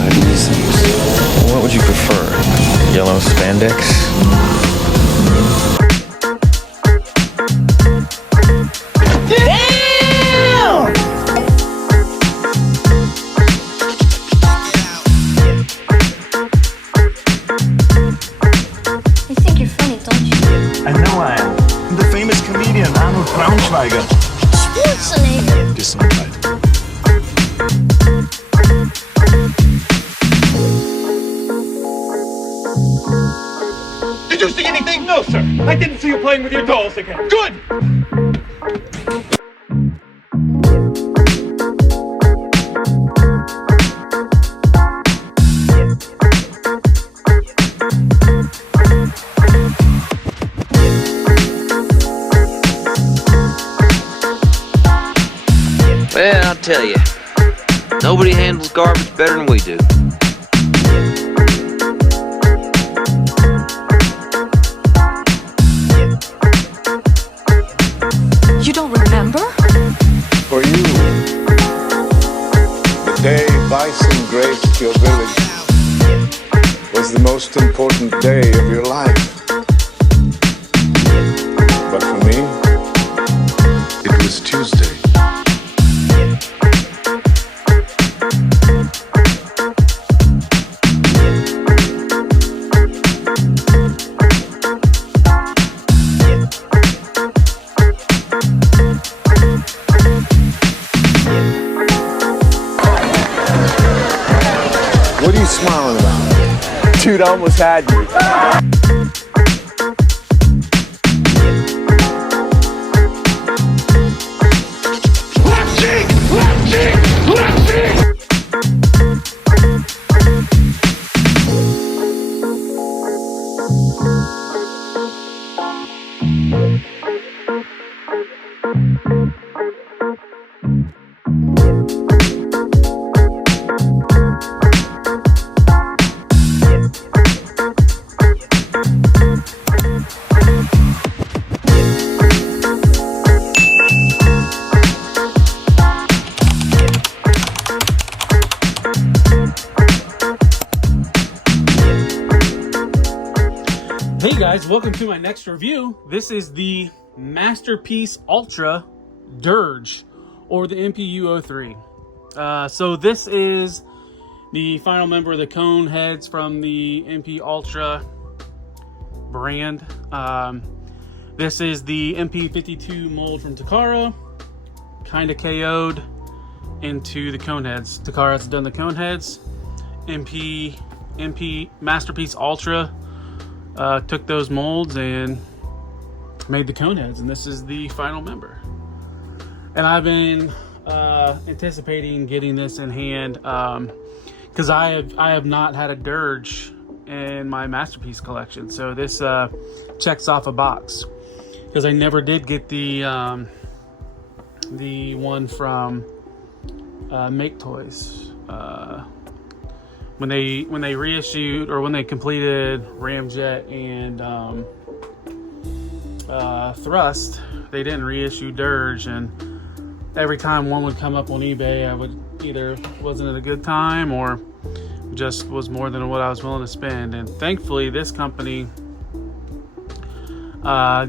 ahead and use them. What would you prefer? Yellow spandex? Did you see anything? No, sir. I didn't see you playing with your dolls again. Good! Well, I'll tell you, nobody handles garbage better than we do. You don't remember? For you, the day Bison graced your village was the most important day of your life. But for me, it was Tuesday. What are you smiling about? Dude, I almost had you. Left cheek! Left cheek! Left cheek! Hey guys, welcome to my next review. This is the Masterpiece Ultra Dirge, or the MPU-03. So this is the final member of the cone heads from the MP Ultra brand. This is the MP52 mold from Takara, kind of KO'd into the cone heads. Takara's done the cone heads. MP Masterpiece Ultra took those molds and made the cone heads, and this is the final member. And I've been anticipating getting this in hand because I have not had a Dirge in my Masterpiece collection, so this checks off a box, because I never did get the one from Make Toys. When they reissued, or when they completed Ramjet and Thrust, they didn't reissue Dirge, and every time one would come up on eBay, I would either wasn't at a good time or just was more than what I was willing to spend. And thankfully this company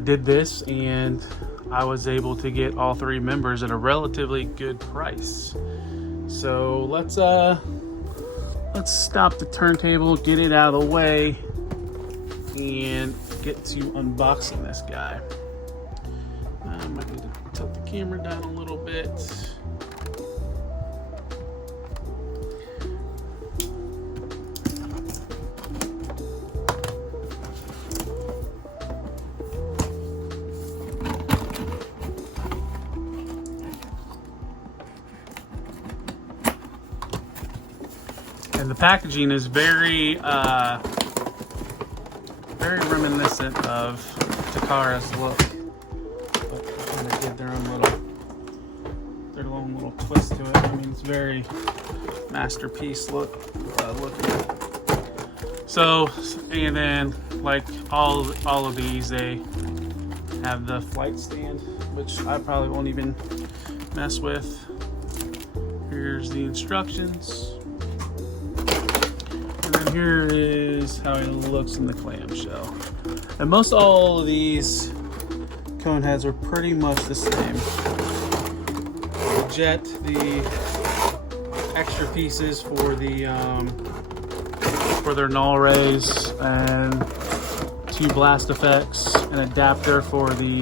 did this, and I was able to get all three members at a relatively good price. So let's stop the turntable, get it out of the way, and get to unboxing this guy. I might need to tilt the camera down a little bit. And the packaging is very reminiscent of Takara's look, but they kind of did their own little twist to it. I mean, it's very Masterpiece looking. So, and then like all of these, they have the flight stand, which I probably won't even mess with. Here's the instructions. here is how he looks in the clamshell. And most all of these cone heads are pretty much the same. The jet, the extra pieces for the for their null rays, and 2 blast effects, an adapter for the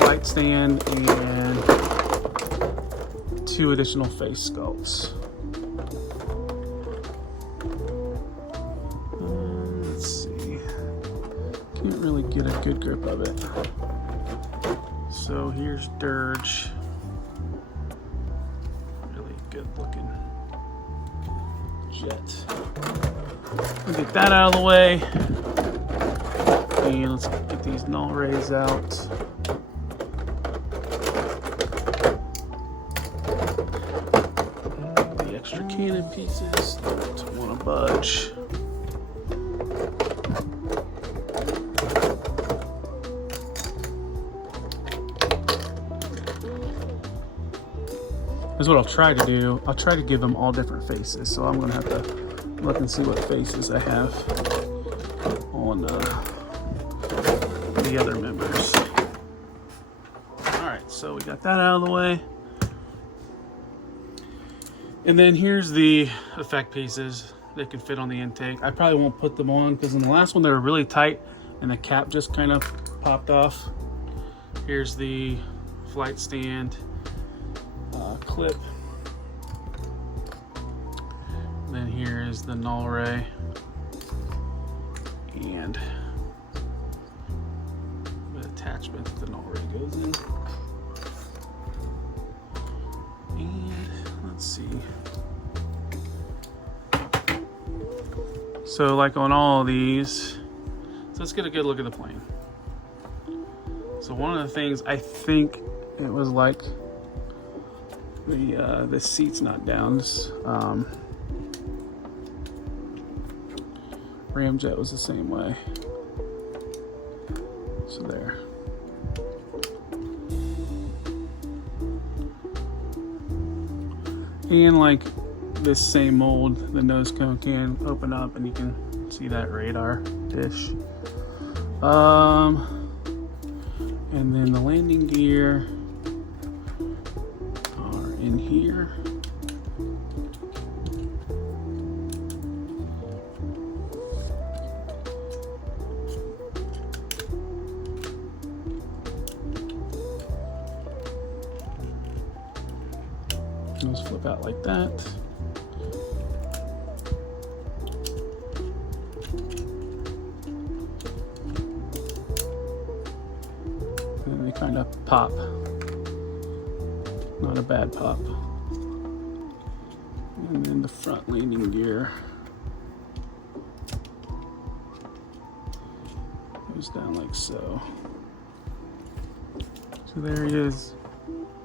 light stand, and 2 additional face sculpts. Let's see. Can't really get a good grip of it. So here's Dirge. Really good looking jet. We'll get that out of the way. And let's get these null rays out. The extra cannon pieces don't want to budge. Here's what I'll try to do. I'll try to give them all different faces. So I'm going to have to look and see what faces I have on the other members. Alright, so we got that out of the way. And then here's the effect pieces. They can fit on the intake. I probably won't put them on because in the last one they were really tight and the cap just kind of popped off. Here's the flight stand clip. Then here is the null ray. And the attachment that the null ray goes in. And let's see. So like on all of these, so let's get a good look at the plane. So one of the things I think it was like the seat's not down. This, Ramjet was the same way. So there. And like this same mold, the nose cone can open up and you can see that radar dish. And then the landing gear are in here. Those flip out like that. And they kind of pop. Not a bad pop. And then the front landing gear goes down like so. So there he is.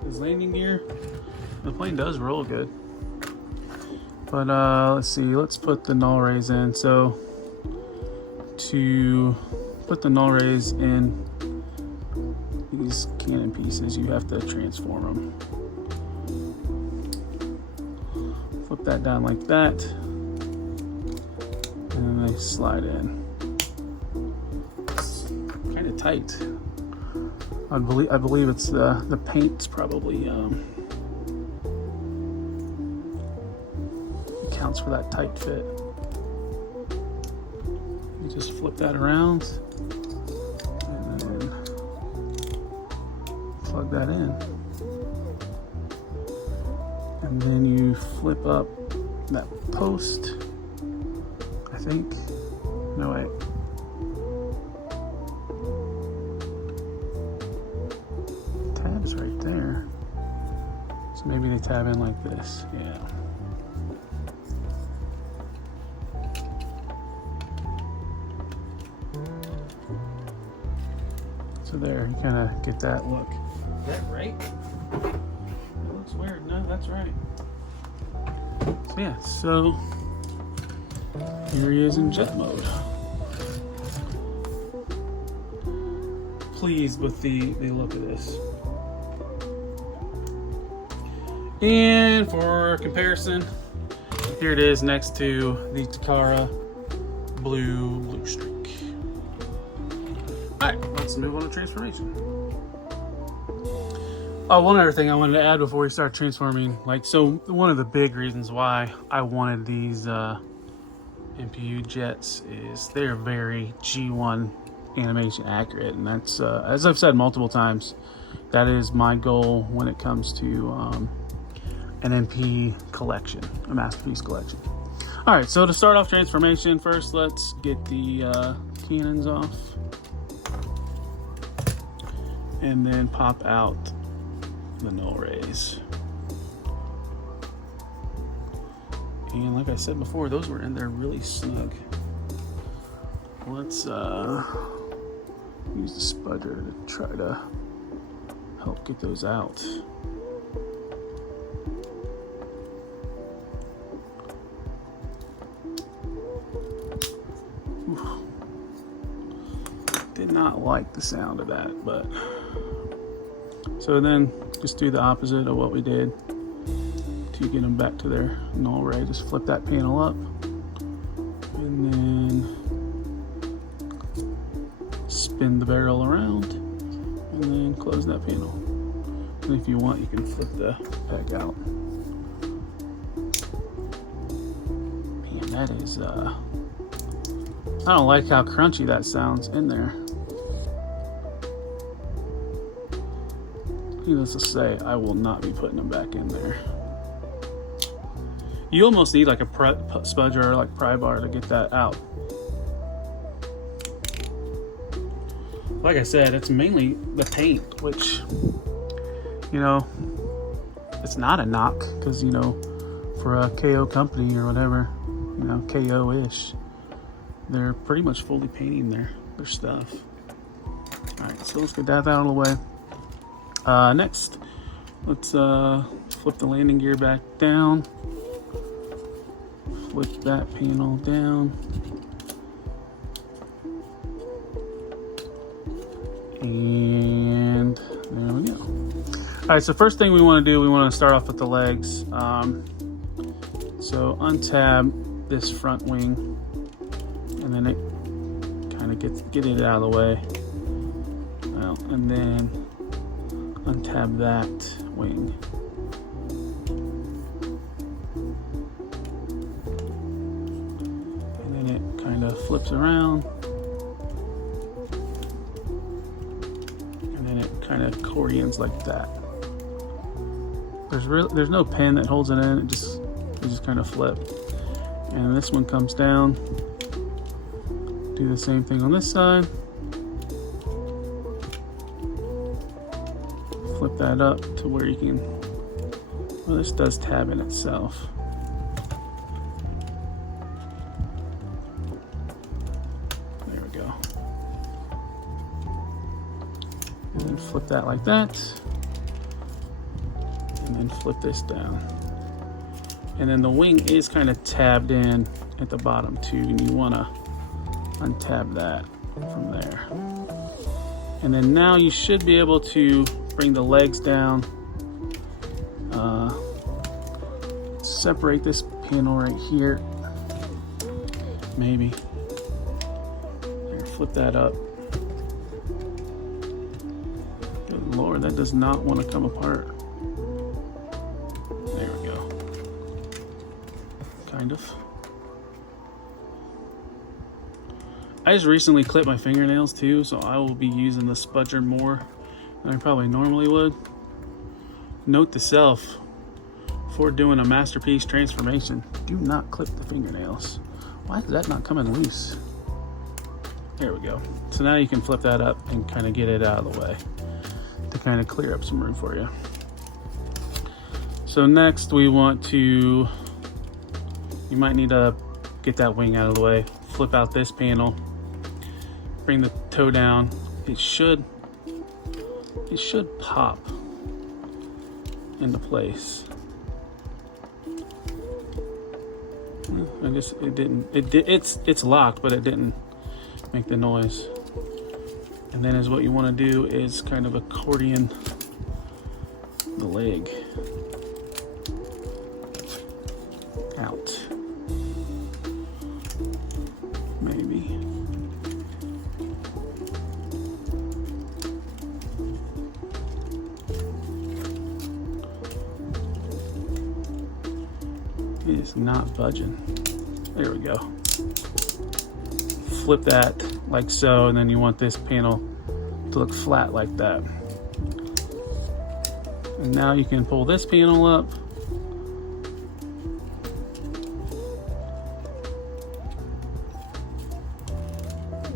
His landing gear. The plane does roll good. But let's see, let's put the null rays in. So to put the null rays in these cannon pieces, you have to transform them. Flip that down like that, and then they slide in. It's kind of tight. I believe it's the paint's probably counts for that tight fit. You just flip that around and then plug that in. And then you flip up that post, I think. No, wait. Tab's right there. So maybe they tab in like this. Yeah. So there, you kind of get that look. Is that right? That looks weird. No, that's right. So yeah, so here he is in jet mode. Pleased with the look of this. And for comparison, here it is next to the Takara blue streak. All right, let's move on to transformation. Oh, one other thing I wanted to add before we start transforming, so one of the big reasons why I wanted these MPU jets is they're very G1 animation accurate, and that's as I've said multiple times, that is my goal when it comes to an MP collection, a masterpiece collection. All right, so to start off transformation, first let's get the cannons off and then pop out the null rays. And like I said before, those were in there really snug. Let's use the spudger to try to help get those out. Oof. Did not like the sound of that, but so then just do the opposite of what we did to get them back to their null ray. Just flip that panel up and then spin the barrel around and then close that panel. And if you want, you can flip the peg out. Man, that is I don't like how crunchy that sounds in there. Needless to say, I will not be putting them back in there. You almost need like a spudger or like pry bar to get that out. Like I said, it's mainly the paint, which, you know, it's not a knock, because, you know, for a KO company or whatever, you know, KO-ish, they're pretty much fully painting their stuff. All right, so let's get that out of the way. Next, let's flip the landing gear back down. Flip that panel down. And there we go. All right, so first thing we want to do, we want to start off with the legs. So untab this front wing, and then it kind of get it out of the way. Well, and then untab that wing. And then it kind of flips around. And then it kind of corients like that. There's no pin that holds it in, you just kind of flip. And this one comes down. Do the same thing on this side. Flip that up to where you can, well, this does tab in itself. There we go. And then flip that like that. And then flip this down. And then the wing is kind of tabbed in at the bottom too, and you want to untab that from there. And then now you should be able to bring the legs down, separate this panel right here, maybe. Here, flip that up. Good Lord, that does not want to come apart. There we go. Kind of. I just recently clipped my fingernails too, so I will be using the spudger more than I probably normally would. Note to self, before doing a masterpiece transformation, do not clip the fingernails. Why is that not coming loose? There we go. So now you can flip that up and kind of get it out of the way to kind of clear up some room for you. So next we want to, you might need to get that wing out of the way, flip out this panel, bring the toe down. It should pop into place. I guess it didn't. It's locked, but it didn't make the noise. And then is what you want to do is kind of accordion the leg. out. Maybe. It is not budging. There we go. Flip that like so, and then you want this panel to look flat like that. And now you can pull this panel up.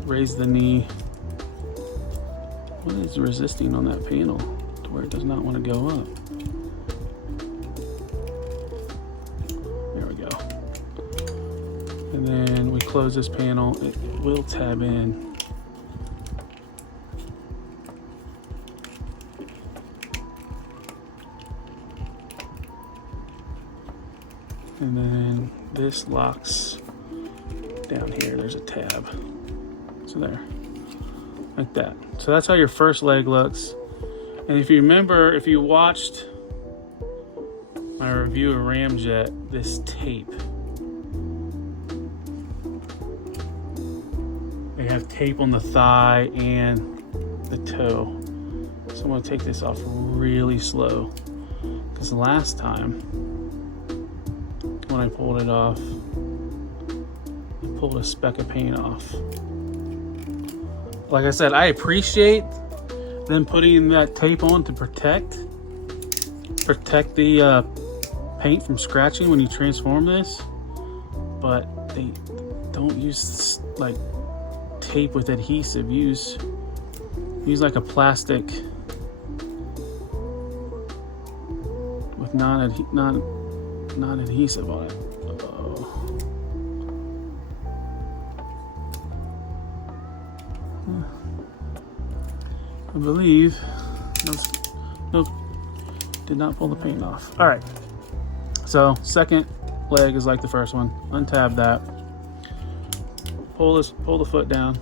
Raise the knee. What is resisting on that panel to where it does not want to go up? There we go. And then we close this panel. It will tab in. And then this locks down here. There's a tab. So there, like that. So that's how your first leg looks. And if you remember, if you watched my review of Ramjet, this tape, they have tape on the thigh and the toe. So I'm gonna take this off really slow, because the last time when I pulled it off, I pulled a speck of paint off. Like I said, I appreciate them putting that tape on to protect the paint from scratching when you transform this, but they don't use like tape with adhesive. Use like a plastic with non-adhesive on it. I believe, nope, did not pull the paint off. All right, so second leg is like the first one. Untab that, pull the foot down.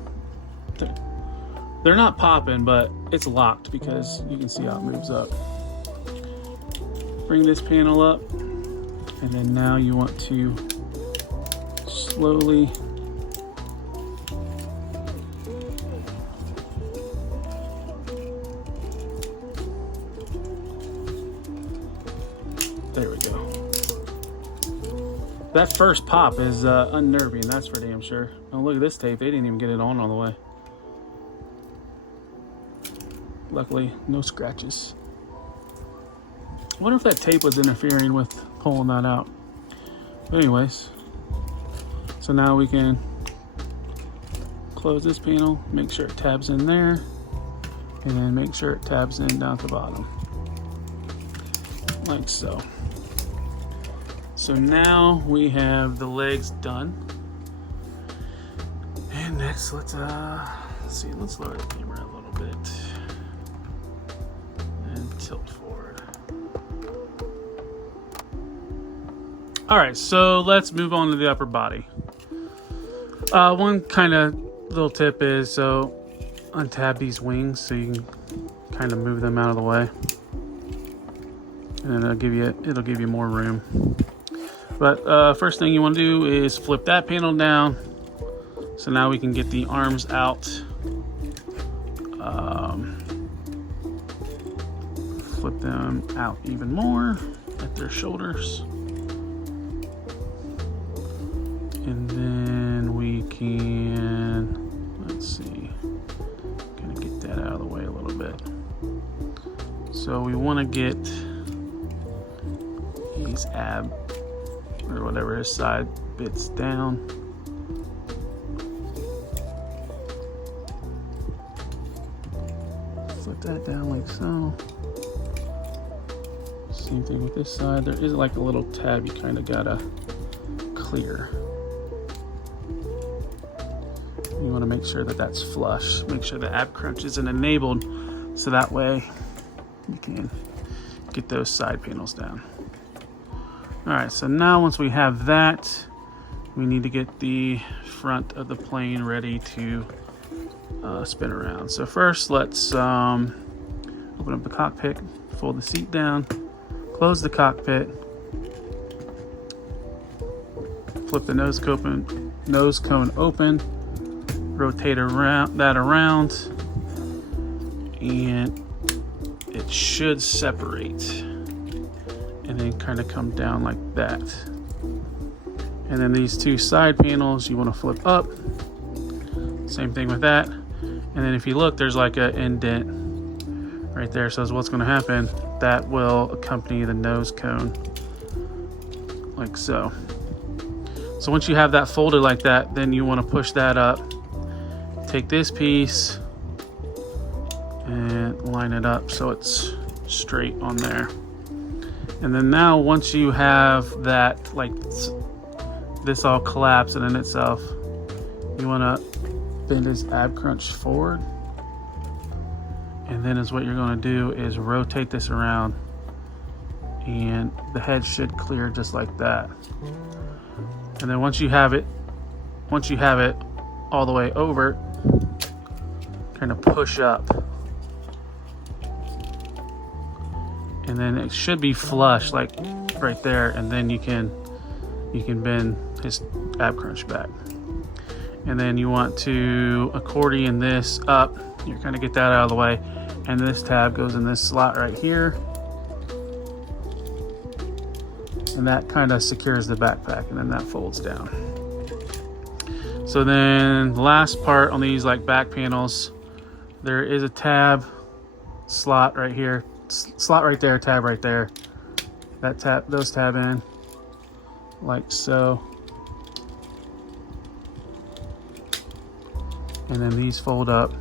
They're not popping, but it's locked because you can see how it moves up. Bring this panel up, and then now you want to slowly there we go. That first pop is unnerving, that's for damn sure. Oh, look at this tape. They didn't even get it on all the way. Luckily, no scratches. I wonder if that tape was interfering with pulling that out. But anyways, so now we can close this panel, make sure it tabs in there, and then make sure it tabs in down at the bottom. Like so. So now we have the legs done. And next, let's see, let's lower the camera a little bit and tilt forward. All right, so let's move on to the upper body. One kind of little tip is, so untab these wings so you can kind of move them out of the way, and it'll give you more room. But first thing you want to do is flip that panel down. So now we can get the arms out. Flip them out even more at their shoulders. And then we can, let's see, kind of get that out of the way a little bit. So we want to get these ab, or whatever his side bits down. Flip that down like so. Same thing with this side. There is like a little tab you kind of gotta clear. You want to make sure that that's flush. Make sure the ab crunch isn't enabled, so that way you can get those side panels down. All right, so now once we have that, we need to get the front of the plane ready to spin around. So first, let's open up the cockpit, fold the seat down, close the cockpit, flip the nose cone open, rotate that around, and it should separate and then kind of come down like that. And then these two side panels you want to flip up. Same thing with that. And then if you look, there's like an indent right there. So what's going to happen, that will accompany the nose cone like so. So once you have that folded like that, then you want to push that up, take this piece and line it up so it's straight on there. And then now once you have that, like this all collapsing in itself, you want to bend his ab crunch forward. And then is what you're going to do is rotate this around, and the head should clear just like that. And then once you have it all the way over, kind of push up, and then it should be flush like right there, and then you can bend his ab crunch back. And then you want to accordion this up. You kind of get that out of the way, and this tab goes in this slot right here, and that kind of secures the backpack, and then that folds down. So then the last part on these like back panels, there is a tab slot right here, slot right there, tab right there. Those tab in like so. And then these fold up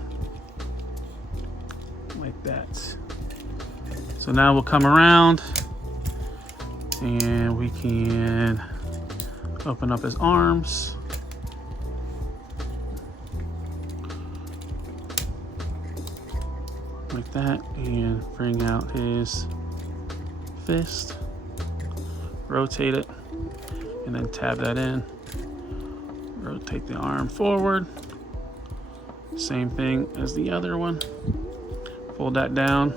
like that. So now we'll come around and we can open up his arms. Like that, and bring out his fist, rotate it, and then tab that in. Rotate the arm forward. Same thing as the other one. Fold that down.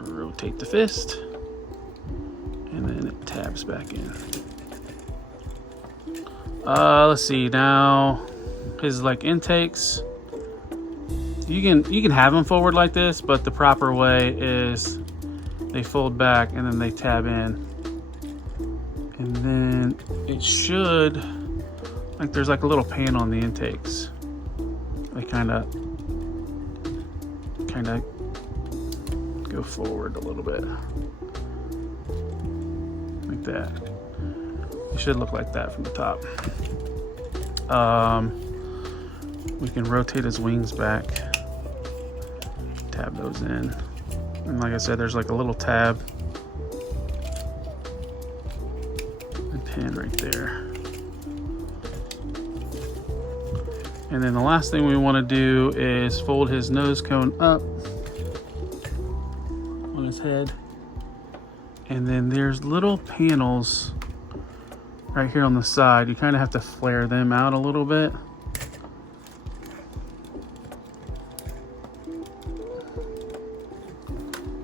Rotate the fist. And then it tabs back in. Let's see, now his like intakes. You can have them forward like this, but the proper way is they fold back and then they tab in. And then it should, like there's like a little pan on the intakes. They kind of go forward a little bit. Like that. It should look like that from the top. We can rotate his wings back. Tab those in. And like I said, there's like a little tab and pin right there. And then the last thing we want to do is fold his nose cone up on his head. And then there's little panels right here on the side. You kind of have to flare them out a little bit.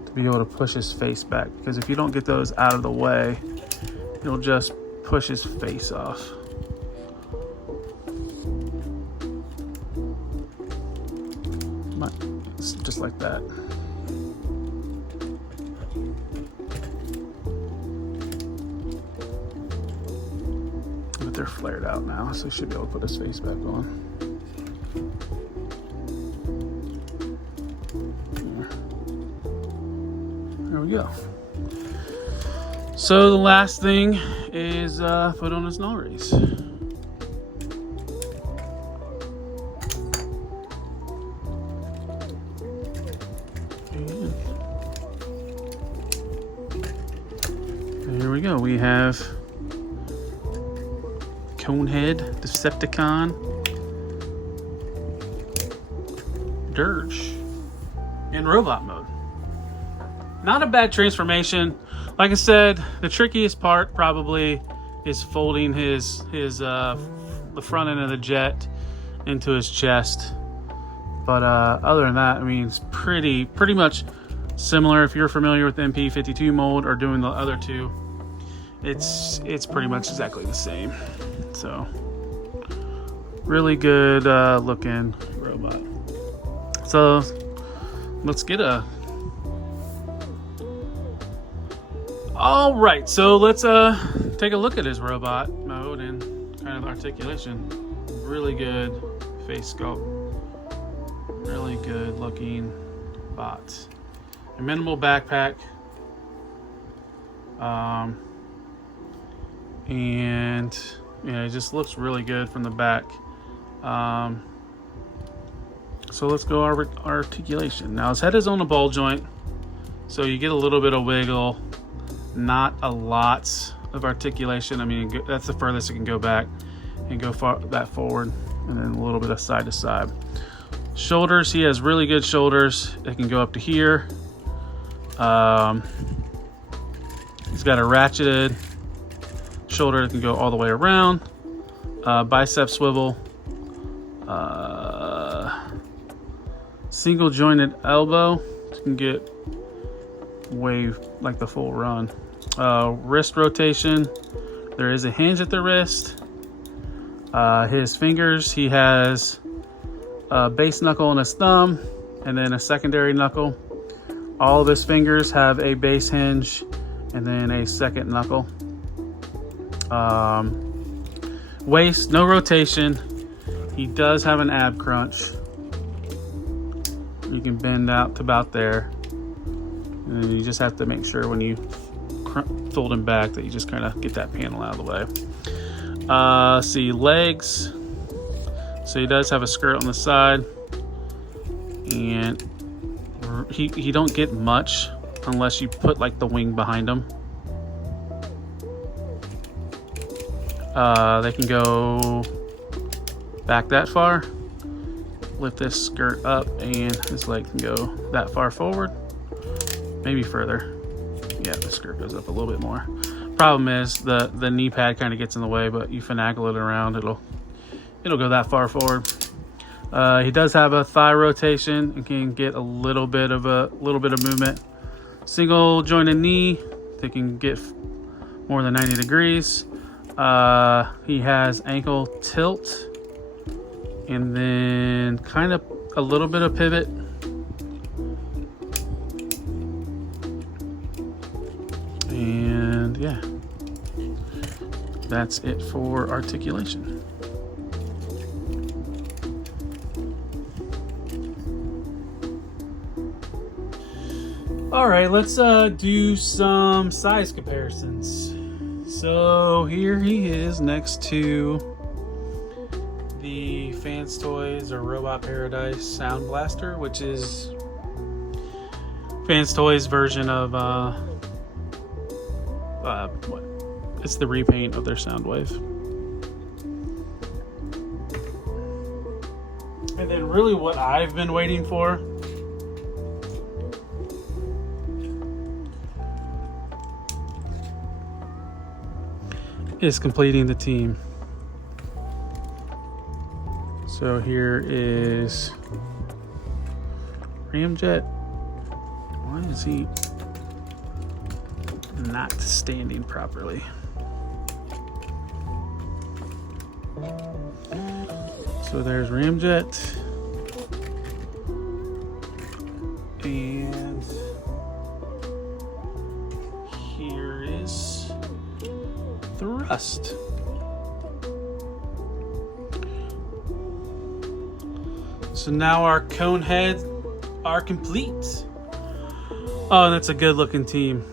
To be able to push his face back. Because if you don't get those out of the way, you'll just push his face off. It's just like that. But they're flared out now, so he should be able to put his face back on. There we go. So the last thing is put on his null race. Here we go. We have Conehead, Decepticon, Dirge, in robot mode. Not a bad transformation. Like I said, the trickiest part probably is folding the front end of the jet into his chest. But other than that, I mean, it's pretty much similar if you're familiar with the MP-52 mold or doing the other two. it's pretty much exactly the same. So really good looking robot. So let's get a. All right, so let's take a look at his robot mode and kind of articulation. Really good face sculpt. Really good looking bot. A minimal backpack. And yeah, it just looks really good from the back. So let's go our articulation. Now his head is on a ball joint, so you get a little bit of wiggle, not a lot of articulation. I mean, that's the furthest it can go back and go that forward, and then a little bit of side to side. Shoulders, he has really good shoulders. It can go up to here. He's got a ratcheted shoulder that can go all the way around. Bicep swivel. Single jointed elbow. You can get way like the full run. Wrist rotation. There is a hinge at the wrist. His fingers, he has a base knuckle on his thumb and then a secondary knuckle. All of his fingers have a base hinge and then a second knuckle. Waist, no rotation. He does have an ab crunch. You can bend out to about there. And then you just have to make sure when you fold him back that you just kind of get that panel out of the way. See, legs. So he does have a skirt on the side. And he don't get much unless you put like the wing behind him. They can go back that far. Lift this skirt up and his leg can go that far forward. Maybe further. Yeah, the skirt goes up a little bit more. Problem is the knee pad kind of gets in the way, but you finagle it around, it'll go that far forward. He does have a thigh rotation and can get a little bit of movement. Single jointed knee, they can get more than 90 degrees. He has ankle tilt and then kind of a little bit of pivot. And yeah, that's it for articulation. All right, let's do some size comparisons. So here he is next to the Fans Toys or Robot Paradise Sound Blaster, which is Fans Toys version of what? It's the repaint of their Soundwave. And then really what I've been waiting for is completing the team. So here is Ramjet. Why is he not standing properly? So there's Ramjet. And here is Thrust. So now our cone heads are complete. Oh, that's a good looking team.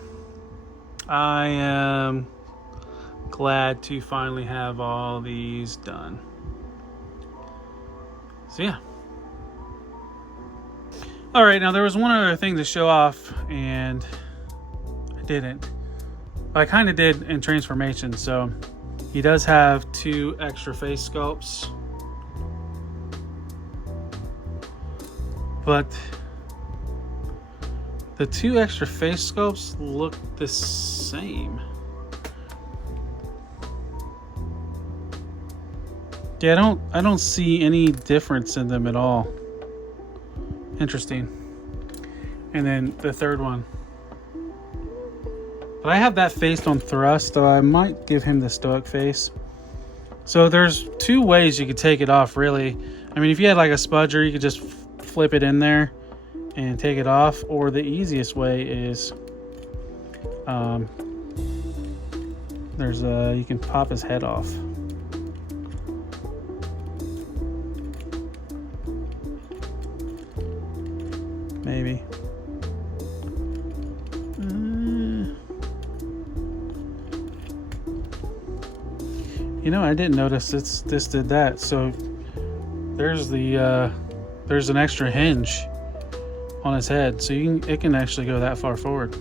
I am glad to finally have all these done. So yeah. All right, now there was one other thing to show off and I didn't. I kind of did in transformation. So he does have 2 extra face sculpts. But the 2 extra face sculpts look the same. Yeah, I don't see any difference in them at all. Interesting. And then the third one. But I have that face on thrust, so I might give him the stoic face. So there's two ways you could take it off, really. I mean, if you had like a spudger, you could just flip it in there and take it off. Or the easiest way is, you can pop his head off. Maybe. You know, I didn't notice this did that. So there's an extra hinge on his head, so it can actually go that far forward.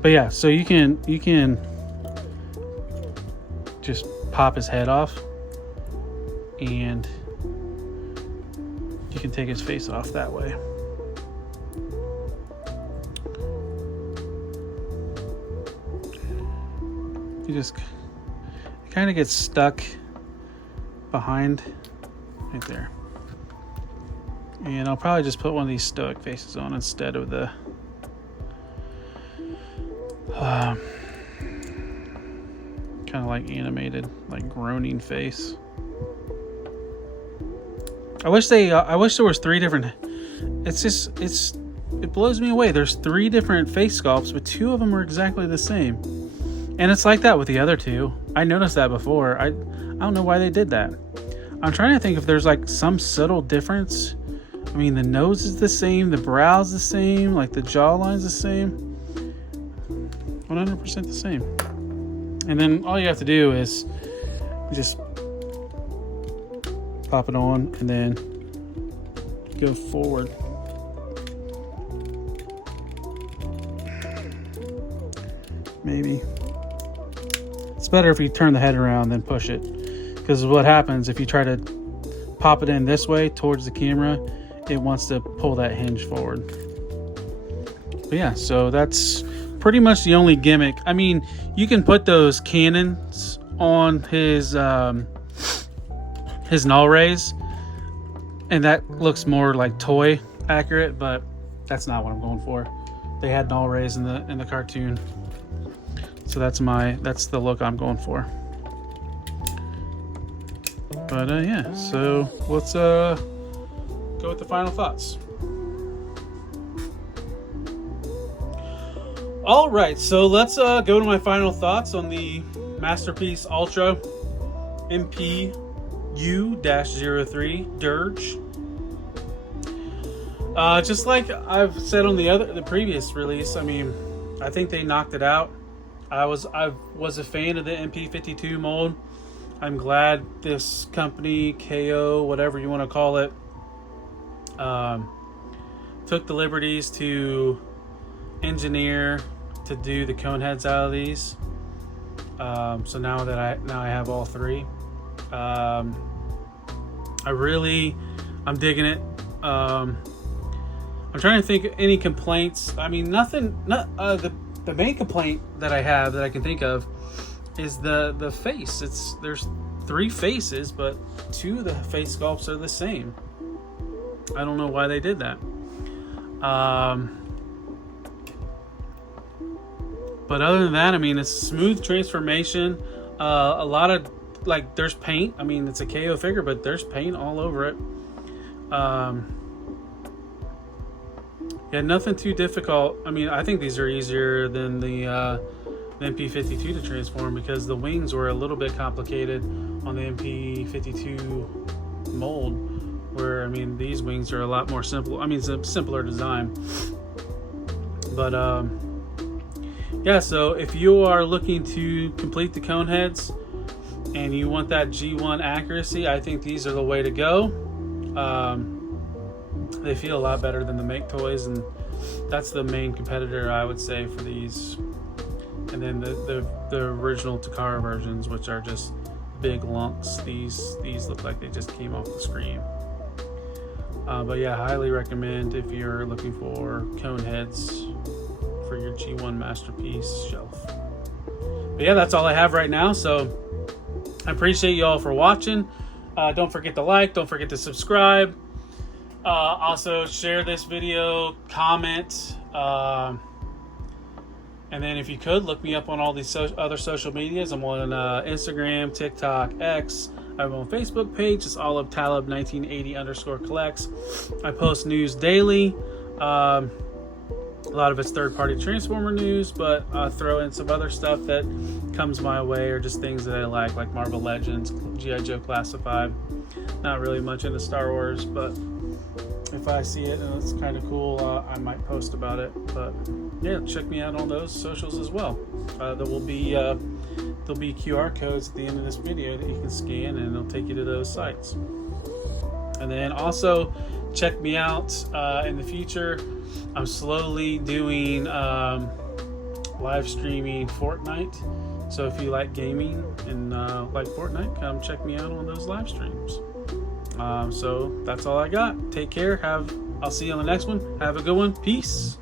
But yeah, so you can just pop his head off, and you can take his face off that way. It kind of gets stuck behind right there. And I'll probably just put one of these stoic faces on instead of the kind of like animated, like groaning face. I wish there was 3 different. It blows me away. There's 3 different face sculpts, but 2 of them are exactly the same. And it's like that with the other 2. I noticed that before. I don't know why they did that. I'm trying to think if there's like some subtle difference. I mean, the nose is the same, the brow's the same, like the jawline's the same. 100% the same. And then all you have to do is just pop it on and then go forward. Maybe. It's better if you turn the head around than push it, because what happens if you try to pop it in this way towards the camera, it wants to pull that hinge forward. But yeah, so that's pretty much the only gimmick. I mean, you can put those cannons on his null rays, and that looks more like toy accurate, but that's not what I'm going for. They had null rays in the cartoon. So that's the look I'm going for. But yeah, so let's go with the final thoughts. All right, so let's go to my final thoughts on the Masterpiece Ultra MPU-03 Dirge. Just like I've said on the previous release, I mean, I think they knocked it out. I was a fan of the MP52 mold. I'm glad this company, KO, whatever you want to call it, took the liberties to engineer to do the cone heads out of these. So now I have all 3. I'm digging it. I'm trying to think of any complaints. I mean, the main complaint that I have that I can think of is the face. There's 3 faces, but 2 of the face sculpts are the same. I don't know why they did that. But other than that, I mean, it's a smooth transformation. A lot of, like, there's paint. I mean, it's a KO figure, but there's paint all over it. Yeah, nothing too difficult. I mean, I think these are easier than the MP52 to transform, because the wings were a little bit complicated on the MP52 mold, where, I mean, these wings are a lot more simple. I mean, it's a simpler design. But yeah, so if you are looking to complete the cone heads and you want that G1 accuracy, I think these are the way to go. They feel a lot better than the Make toys, and that's the main competitor, I would say, for these. And then the original Takara versions, which are just big lumps. These look like they just came off the screen. But yeah, highly recommend if you're looking for cone heads for your G1 Masterpiece shelf. But yeah, that's all I have right now. So I appreciate you all for watching. Don't forget to like, don't forget to subscribe. Also share this video, comment, And then if you could, look me up on all these other social medias. I'm on Instagram, TikTok, X. I have my own Facebook page. It's all of Talib1980_collects. I post news daily. A lot of it's third-party Transformer news, but I throw in some other stuff that comes my way, or just things that I like Marvel Legends, G.I. Joe Classified. Not really much into Star Wars, but if I see it and it's kind of cool, I might post about it. But yeah, check me out on those socials as well. There'll be QR codes at the end of this video that you can scan, and it'll take you to those sites. And then also check me out in the future. I'm slowly doing live streaming Fortnite. So if you like gaming and like Fortnite, come check me out on those live streams. So that's all I got. Take care. I'll see you on the next one. Have a good one. Peace.